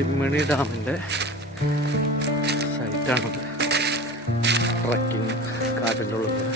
ചിമ്മിണി ഡാമിൻ്റെ സൈറ്റാണത്. ട്രക്കിങ് കാട്ടിൻ്റെ ഉള്ളിൽ കൂടെ.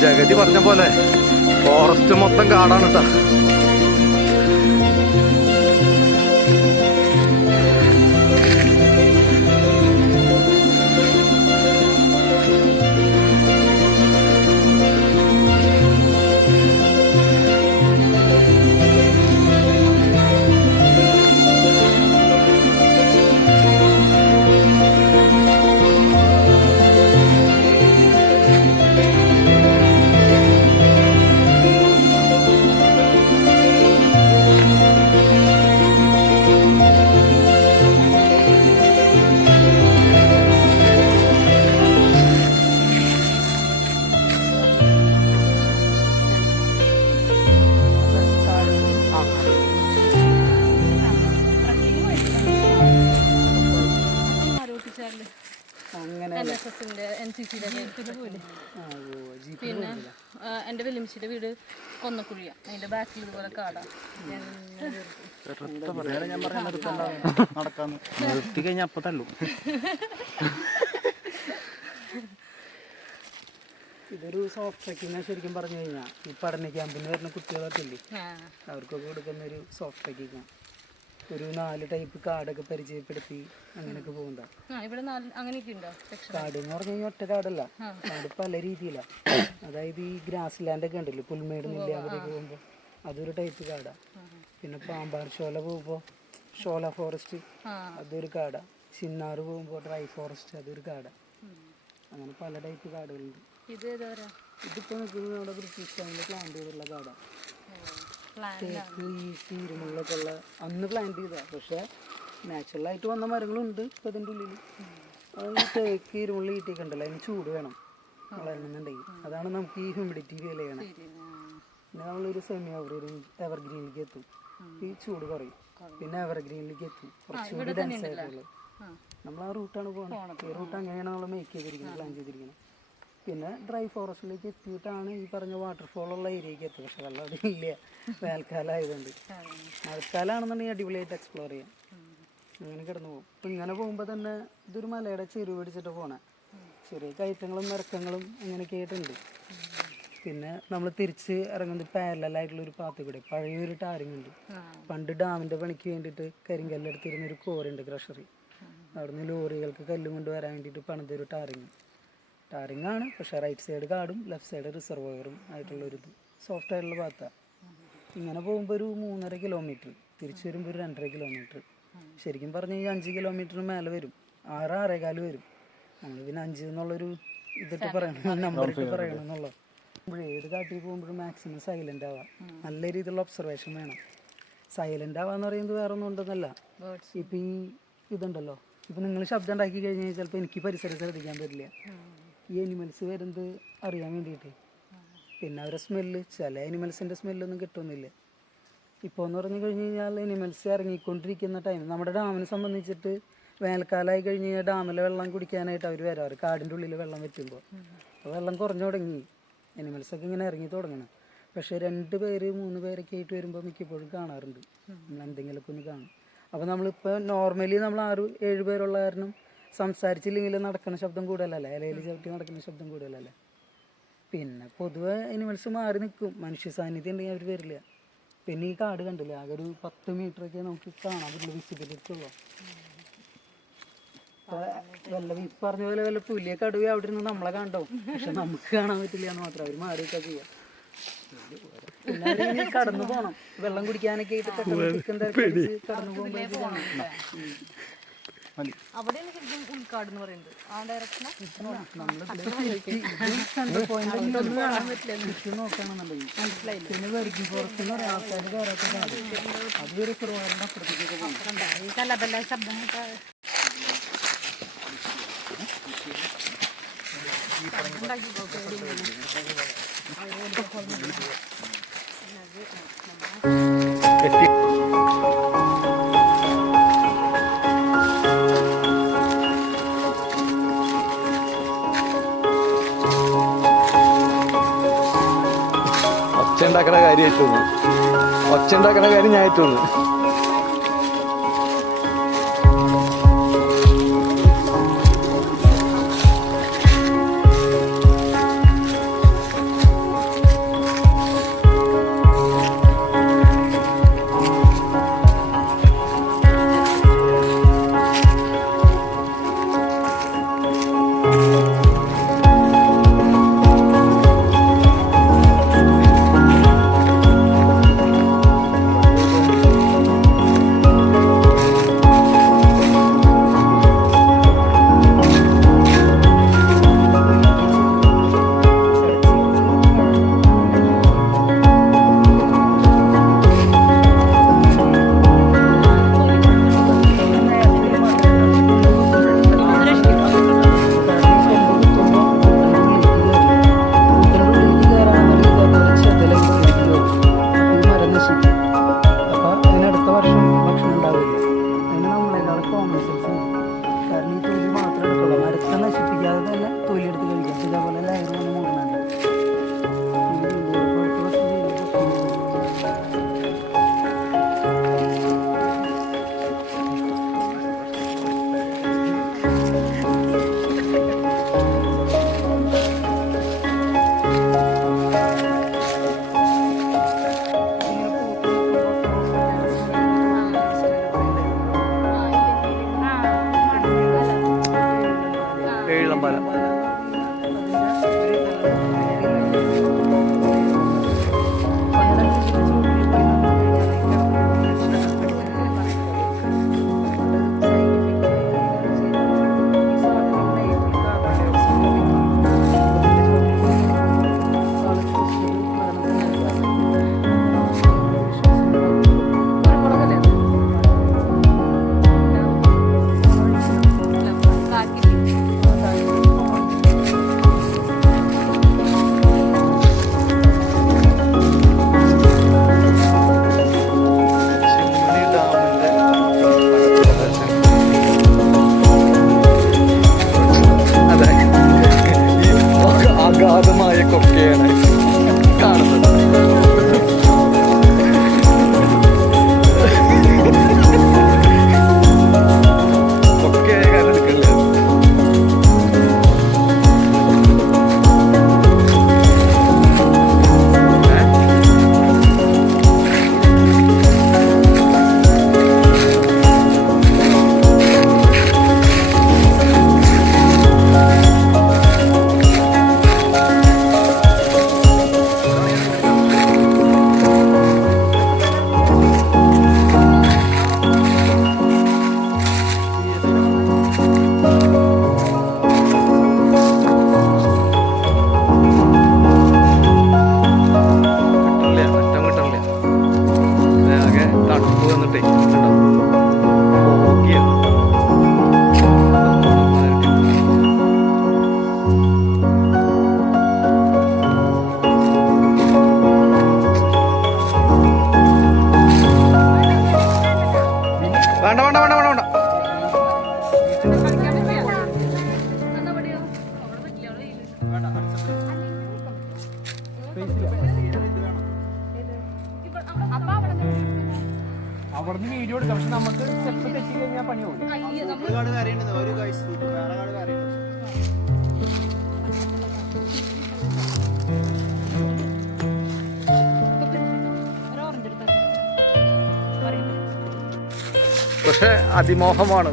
ജഗതി പറഞ്ഞ പോലെ ഫോറസ്റ്റ് മൊത്തം കാടാണ് കേട്ടോ. പിന്നെ എൻ്റെ വലിയമ്മച്ചിയുടെ വീട് കൊന്നക്കുഴിയ, അതിന്റെ ബാക്കിൽ ഇതുപോലെ കാടാണ്. നിർത്തി കഴിഞ്ഞാൽ അപ്പൊ തള്ളു. ഇതൊരു സോഫ്റ്റ് ട്രക്കിങ് ശരിക്കും പറഞ്ഞു കഴിഞ്ഞാൽ ഈ പഠന ക്യാമ്പിന് വരുന്ന കുട്ടികളൊക്കെ ഇല്ലേ, അവർക്കൊക്കെ കൊടുക്കുന്ന ഒരു സോഫ്റ്റ് ട്രക്കിങ്. ഒരു 4 ടൈപ്പ് കാടൊക്കെ പരിചയപ്പെടുത്തി അങ്ങനെയൊക്കെ പോകുന്നതാ. കാട് എന്ന് പറഞ്ഞു കഴിഞ്ഞാൽ ഒറ്റ കാടല്ല, കാട് പല രീതിയിലാണ്. അതായത് ഈ ഗ്രാസ് ലാൻഡ് ഒക്കെ ഉണ്ടല്ലോ, പുൽമേട് നെല്ല് അവിടേക്ക് പോകുമ്പോൾ അതൊരു ടൈപ്പ് കാടാ. പിന്നെ പാമ്പാർ ഷോല പോകുമ്പോൾ ഷോല ഫോറസ്റ്റ് അതൊരു കാടാ. ചിന്നാറ് പോകുമ്പോൾ ഡ്രൈ ഫോറസ്റ്റ് അതൊരു കാടാ. അങ്ങനെ പല ടൈപ്പ് കാടുകളുണ്ട്. ഇതിപ്പോ നിൽക്കുന്നത് നമ്മുടെ ബ്രിട്ടീഷ് ടൈമിൽ പ്ലാന്റ് ചെയ്തിട്ടുള്ള കാടാ. തേക്ക്, ഈട്ടി, ഇരുമുള്ളൊക്കെ ഉള്ള അന്ന് പ്ലാന്റ് ചെയ്താ. പക്ഷെ നാച്ചുറലായിട്ട് വന്ന മരങ്ങളുണ്ട് ഇപ്പം അതിൻ്റെ ഉള്ളിൽ. ഈ തേക്ക്, ഇരുമുള്ള, ഈട്ടിയൊക്കെ ഉണ്ടല്ലോ, അതിന് ചൂട് വേണം വളരണമെന്നുണ്ടെങ്കിൽ. അതാണ് നമുക്ക് ഈ ഹ്യൂമിഡിറ്റി ഫീൽ ചെയ്യണം. പിന്നെ നമ്മളൊരു സെമി എവർഗ്രീനിലേക്ക് എത്തും, ഈ ചൂട് കുറയും. പിന്നെ എവർഗ്രീനിലേക്ക് എത്തും, കുറച്ചുകൂടി ഡെൻസ് ആയിട്ടുള്ളത്. നമ്മൾ ആ റൂട്ടാണ് പോകുന്നത്. ഈ റൂട്ട് അങ്ങനെയാണ് നമ്മൾ മേക്ക് ചെയ്തിരിക്കുന്നത്, പ്ലാൻ ചെയ്തിരിക്കുന്നത്. പിന്നെ ഡ്രൈ ഫോറസ്റ്റിലേക്ക് എത്തിയിട്ടാണ് ഈ പറഞ്ഞ വാട്ടർഫോൾ ഉള്ള ഏരിയക്ക് എത്തുക. പക്ഷെ വെള്ളം അവിടെ ഇല്ല, വേനൽക്കാലം ആയതുകൊണ്ട്. മഴക്കാലമാണെന്നുണ്ടെങ്കിൽ അടിപൊളിയായിട്ട് എക്സ്പ്ലോർ ചെയ്യാം. അങ്ങനെ കിടന്നു പോകും. അപ്പം ഇങ്ങനെ പോകുമ്പോൾ തന്നെ ഇതൊരു മലയുടെ ചെരുവ് പിടിച്ചിട്ട് പോണേ. ചെറിയ കയറ്റങ്ങളും ഇറക്കങ്ങളും അങ്ങനെയൊക്കെ ആയിട്ടുണ്ട്. പിന്നെ നമ്മൾ തിരിച്ച് ഇറങ്ങുന്നത് പാരലായിട്ടുള്ളൊരു പാത്തിൽ കൂടെ പഴയൊരു ടാറിങ് ഉണ്ട്. പണ്ട് ഡാമിൻ്റെ പണിക്ക് വേണ്ടിയിട്ട് കരിങ്കല്ലെടുത്തിരുന്നൊരു കോറുണ്ട്, ക്രഷറി. അവിടുന്ന് ലോറികൾക്ക് കല്ലും കൊണ്ട് വരാൻ വേണ്ടിയിട്ട് പണിതൊരു ടാറിങ്ങാണ്. പക്ഷേ റൈറ്റ് സൈഡ് കാടും ലെഫ്റ്റ് സൈഡ് റിസർവോയറും ആയിട്ടുള്ളൊരു സോഫ്റ്റ് ആയിട്ടുള്ള ഭാഗത്താണ്. ഇങ്ങനെ പോകുമ്പോൾ ഒരു 3.5 കിലോമീറ്റർ, തിരിച്ചു വരുമ്പോൾ ഒരു 2.5 കിലോമീറ്റർ. ശരിക്കും പറഞ്ഞാൽ ഈ 5 കിലോമീറ്ററിന് മേലെ വരും, 6-6.25 വരും. നമ്മൾ പിന്നെ 5 എന്നുള്ളൊരു ഇതിട്ട് പറയണം, നമ്പർ ഇട്ട് പറയണം എന്നുള്ളത്. ഏത് കാട്ടിൽ പോകുമ്പോഴും മാക്സിമം സൈലൻ്റ് ആവാം. നല്ല രീതിയിലുള്ള ഒബ്സർവേഷൻ വേണം. സൈലൻ്റ് ആവാന്ന് പറയുന്നത് വേറെ ഒന്നും ഉണ്ടെന്നല്ല. ഇപ്പം ഈ ഇതുണ്ടല്ലോ, ഇപ്പം നിങ്ങൾ ശബ്ദം ഉണ്ടാക്കി കഴിഞ്ഞാൽ ചിലപ്പോൾ എനിക്ക് പരിസരം ശ്രദ്ധിക്കാൻ പറ്റില്ല. ഈ അനിമൽസ് വരുന്നത് അറിയാൻ വേണ്ടിയിട്ട്. പിന്നെ അവരുടെ സ്മെല്ല്, ചില അനിമൽസിൻ്റെ സ്മെല്ലൊന്നും കിട്ടുന്നില്ല. ഇപ്പോൾ എന്ന് പറഞ്ഞു കഴിഞ്ഞ് കഴിഞ്ഞാൽ എനിമൽസ് ഇറങ്ങിക്കൊണ്ടിരിക്കുന്ന ടൈം നമ്മുടെ ഡാമിനെ സംബന്ധിച്ചിട്ട് വേനൽക്കാലമായി കഴിഞ്ഞ് കഴിഞ്ഞാൽ ഡാമിലെ വെള്ളം കുടിക്കാനായിട്ട് അവർ വരാറ് കാടിൻ്റെ ഉള്ളിൽ വെള്ളം വെറ്റുമ്പോൾ അപ്പോൾ വെള്ളം കുറഞ്ഞു തുടങ്ങി എനിമൽസൊക്കെ ഇങ്ങനെ ഇറങ്ങി തുടങ്ങണം. പക്ഷേ 2 പേര് 3 പേരൊക്കെ ആയിട്ട് വരുമ്പോൾ മിക്കപ്പോഴും കാണാറുണ്ട്, നമ്മൾ എന്തെങ്കിലുമൊക്കെ ഒന്ന് കാണും. അപ്പോൾ നമ്മളിപ്പോൾ നോർമലി നമ്മൾ 6-7 പേരുള്ള കാരണം സംസാരിച്ചില്ലെങ്കിൽ നടക്കുന്ന ശബ്ദം കൂടുതലല്ലേ, ഇലയിൽ ചവിട്ടി നടക്കുന്ന ശബ്ദം കൂടുതലല്ലേ. പിന്നെ പൊതുവെ എനിമൽസ് മാറി നിൽക്കും, മനുഷ്യ സാന്നിധ്യം ഉണ്ടെങ്കിൽ അവർ വരില്ല. പിന്നെ ഈ കാട് കണ്ടില്ല, ആകെ ഒരു 10 മീറ്ററൊക്കെ നമുക്ക് കാണാൻ പറ്റില്ല, വിസിബിലിറ്റി ഉള്ളൂ. വല്ല ഈ പറഞ്ഞ പോലെ വല്ല പുലിയെ കടുവ അവിടെ ഇരുന്ന് നമ്മളെ കണ്ടാവും, പക്ഷെ നമുക്ക് കാണാൻ പറ്റില്ല എന്ന് മാത്രം, അവർ മാറിയൊക്കെ ചെയ്യാം. പിന്നെ കടന്നു പോകണം, വെള്ളം കുടിക്കാനൊക്കെ ആയിട്ട് ചിക്കൻ കടന്നു പോകുമ്പോഴേക്ക് കാണാം. അവിടെയാണ് ശരിക്കും ഉൾക്കാട് എന്ന് പറയുന്നത്, ആ ഡയറക്ഷനാ. പിന്നെ വെർഗി ഫോറസ്റ്റ് എന്ന് പറയാൻ ആൾക്കാർ കയറാത്ത കാട്, അതൊരു കുറവാറിന്റെ അപ്പുറത്തേക്കൊക്കെ പോകും. ഈ കലബല ശബ്ദങ്ങളൊക്കെ ഒച്ച ഉണ്ടാക്കണ കാര്യമായിട്ട് തോന്നുന്നു, ഒച്ച ഉണ്ടാക്കണ കാര്യം ഞാനായിട്ട് തോന്നുന്നു. അവിടുന്ന് വീഡിയോ എടുക്കാം, പക്ഷെ നമുക്ക് സ്റ്റെപ്പ് തെറ്റി കഴിഞ്ഞാൽ പണിയാവും. പക്ഷെ അതിമോഹമാണ്.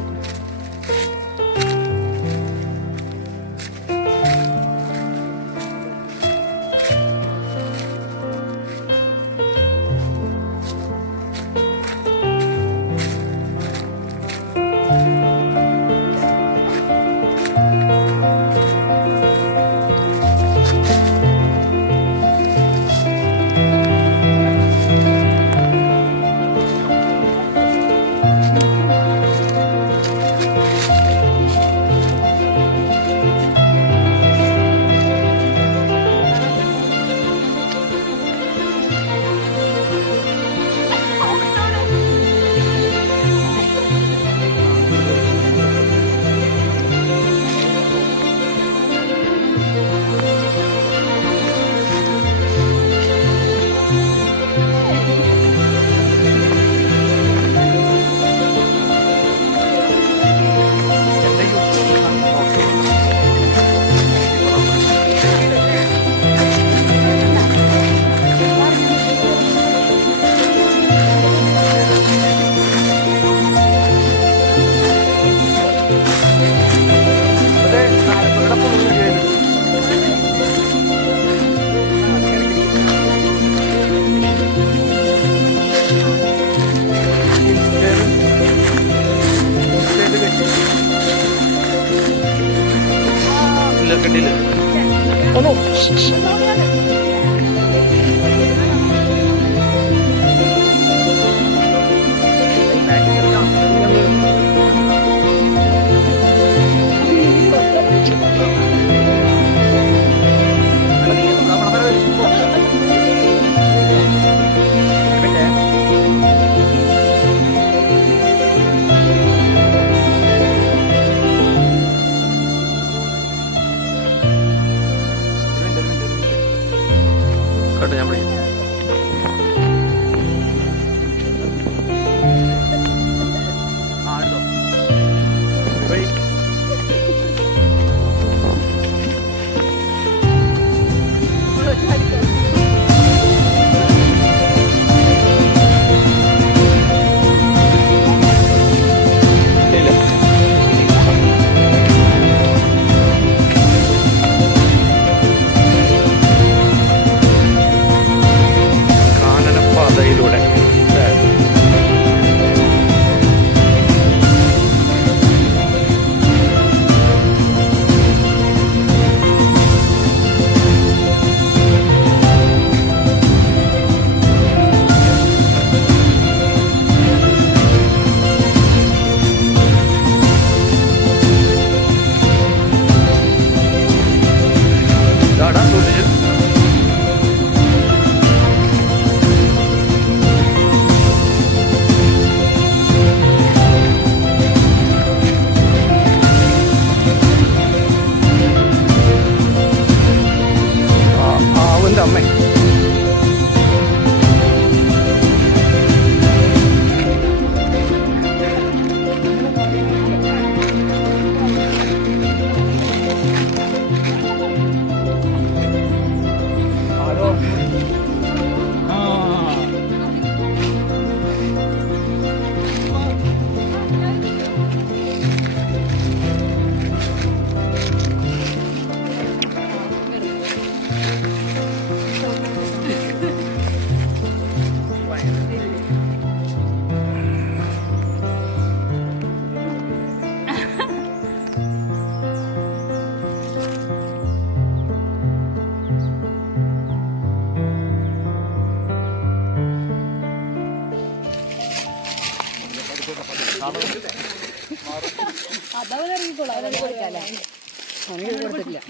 കിട്ടിയില്ല ഒന്നു കേട്ടോ ഞാൻ വിളിക്കാം. കാനനപ്പാതയിലൂടെ ആവുൻ്റെ അമ്മ കൊടുത്തില്ല.